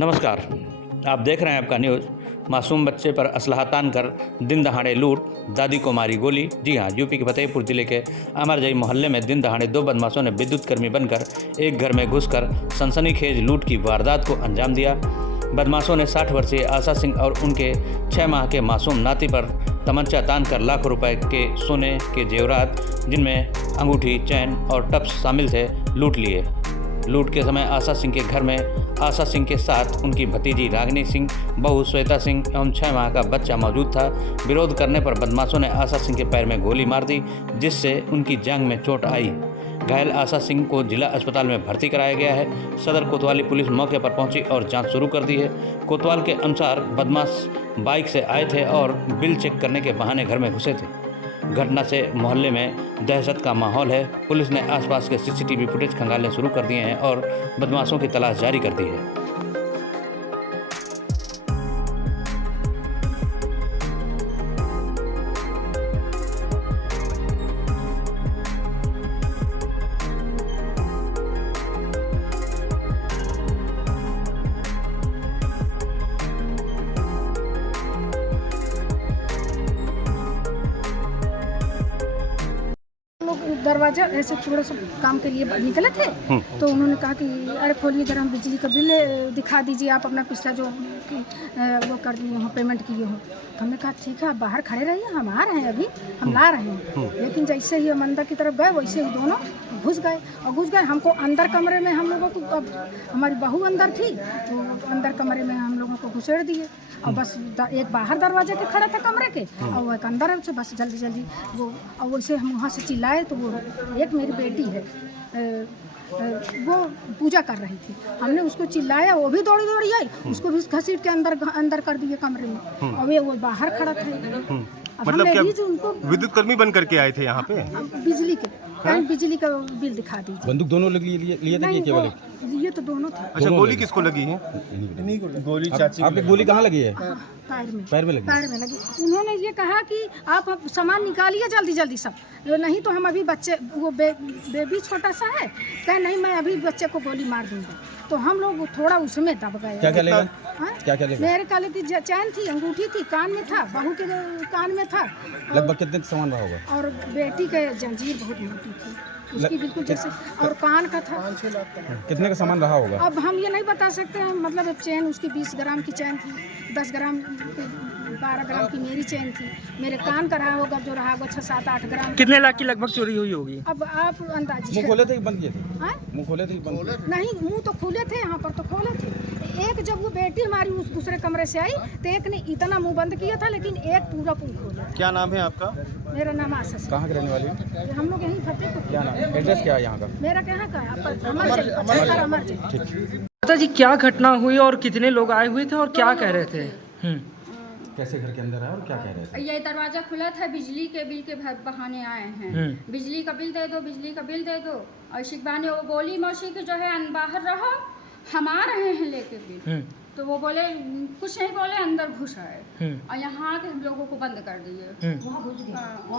नमस्कार, आप देख रहे हैं आपका न्यूज़। मासूम बच्चे पर असलहा तान कर दिन दहाड़े लूट, दादी को मारी गोली। जी हाँ, यूपी के फतेहपुर जिले के अमरजई मोहल्ले में दिन दहाड़े दो बदमाशों ने विद्युत कर्मी बनकर एक घर में घुसकर सनसनीखेज लूट की वारदात को अंजाम दिया। बदमाशों ने 60 वर्षीय आशा सिंह और उनके 6 माह के मासूम नाती पर तमंचा तान कर लाखों रुपए के सोने के जेवरात, जिनमें अंगूठी, चैन और टप्स शामिल थे, लूट लिए। लूट के समय आशा सिंह के घर में आशा सिंह के साथ उनकी भतीजी रागिनी सिंह, बहू श्वेता सिंह एवं 6 माह का बच्चा मौजूद था। विरोध करने पर बदमाशों ने आशा सिंह के पैर में गोली मार दी, जिससे उनकी जांघ में चोट आई। घायल आशा सिंह को जिला अस्पताल में भर्ती कराया गया है। सदर कोतवाली पुलिस मौके पर पहुंची और जांच शुरू कर दी है। कोतवाल के अनुसार बदमाश बाइक से आए थे और बिल चेक करने के बहाने घर में घुसे थे। घटना से मोहल्ले में दहशत का माहौल है। पुलिस ने आसपास के सीसीटीवी फुटेज खंगालने शुरू कर दिए हैं और बदमाशों की तलाश जारी कर दी है। दरवाजा ऐसे थोड़ा सा काम के लिए निकले थे, तो उन्होंने कहा कि अरे खोलिए जरा, हम बिजली का बिल दिखा दीजिए, आप अपना पिछला जो वो कर दिए हो, पेमेंट किए हो। तो हमने कहा ठीक है, आप बाहर खड़े रहिए, हम आ रहे हैं, अभी हम ला रहे हैं। लेकिन जैसे ही हम अंदर की तरफ गए, वैसे ही दोनों घुस गए। हमको अंदर कमरे में, हम लोगों को, अब हमारी बहू अंदर थी, तो अंदर कमरे में हम लोगों को घुसेड़ दिए। और बस एक बाहर दरवाजे के खड़े थे कमरे के, और वो एक अंदर से बस जल्दी वो, और वैसे हम वहाँ से चिल्लाए तो वो एक मेरी बेटी है, वो पूजा कर रही थी, हमने उसको चिल्लाया, वो भी दौड़ी आई, उसको भी घसीट के अंदर कर दिए कमरे में, और वो बाहर खड़ा था। मतलब क्या उनको विद्युत कर्मी बन करके आए थे यहाँ पे? बिजली के, बिजली का बिल दिखा दीजिए। बंदूक दोनों लिए थे, केवल ये तो दोनों थे। अच्छा, गोली किसको लगी है? गोली चाची आपकी गोली कहाँ लगी है? पैर में लगी। उन्होंने ये कहा कि आप सामान निकालिए जल्दी सब, नहीं तो हम अभी बच्चे, वो बेबी छोटा सा है, कहे नहीं मैं अभी बच्चे को गोली मार दूंगा। तो हम लोग थोड़ा उसमें दब गए। क्या लेगा? मेरे काले की चैन थी, अंगूठी थी, कान में था, बहू के कान में था। लगभग कितने सामान रहा होगा? और बेटी के जंजीर बहुत मोटी थी, उसकी बिल्कुल जैसे, और कान का था। कितने का सामान रहा होगा? अब हम ये नहीं बता सकते हैं, मतलब चैन उसकी 20 ग्राम की चैन थी, 10 ग्राम 12 ग्राम की मेरी चैन थी। मेरे कान का रहा होगा, जो रहा होगा 6-7-8 ग्राम। कितने लाख की लगभग चोरी हुई होगी? अब आप अंदाज़। मुंह खोले थे कि बंद किए थे? मुंह खोले थे कि बंद किए? नहीं, मुंह तो खुले थे, यहाँ पर तो खोले थे। एक जब वो बेटी हमारी उस दूसरे कमरे से आई, तो एक ने इतना मुंह बंद किया था, लेकिन एक पूरा खोला। क्या नाम है आपका? मेरा नाम आशा सिंह। कहाँ के रहने वाली है? हम लोग यहीं फतेहपुर। क्या नाम, एड्रेस क्या है यहाँ का? मेरा कहाँ का अमरजई। पता जी, क्या घटना हुई और कितने लोग आए हुए थे और क्या कह रहे थे? कैसे घर के अंदर है और क्या कह रहे थे? ये दरवाजा खुला था, बिजली के बिल के बहाने आए हैं, बिजली का बिल दे दो, बिजली का बिल दे दो। और शिकबाने वो बोली मौसी की जो है बाहर रहो, हम आ रहे हैं लेके बिल। तो वो बोले, कुछ नहीं बोले, अंदर घुस आए और यहाँ आके हम लोगों को बंद कर दिए।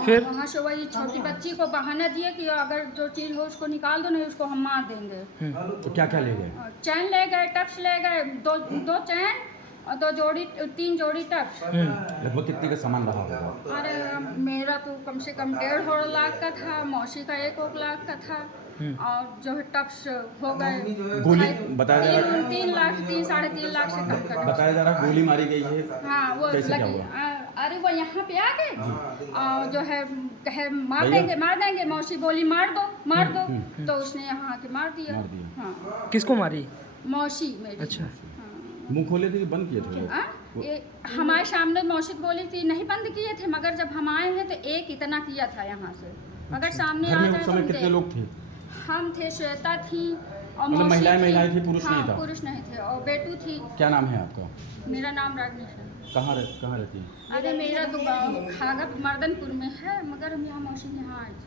फिर वहाँ से वही छोटी बच्ची को बहाना दिए कि अगर जो चीज़ हो उसको निकाल दो, नहीं उसको हम मार देंगे। तो क्या ले गए? चैन ले गए, टप्स ले गए, दो चैन और 3 जोड़ी टप्स। लगभग कितने का सामान रहा होगा? अरे मेरा तो कम से कम 1.5 लाख का था, मौसी का 1 लाख का था, और जो है टप्स हो गए। गोली बताया जा रहा है 3 लाख, 3-3.5 लाख से कम का बताया जा रहा है गोली मारी गई है। हाँ, वो लगी। अरे वो यहाँ पे आ गए और जो है कहे मार देंगे, मौसी बोली मार दो, तो उसने यहाँ आके मार दिया। हाँ। किसको मारी? मौसी मेरी। अच्छा। मुंह खोले थे कि बंद किए थे? हमारे सामने मौसी बोली थी, नहीं बंद किए थे, मगर जब हम आए हैं तो एक इतना किया था यहाँ से, मगर सामने आ जाए। समय कितने लोग थे? हम थे, श्वेता थी और मतलब महिलाएं थी, पुरुष नहीं था? पुरुष नहीं थे, और बेटू थी। क्या नाम है आपका? मेरा नाम रागिनी है। कहाँ रहती है? अरे मेरा तो खागा मर्दनपुर में है, मगर हम यहाँ मौसी के यहाँ आए थे।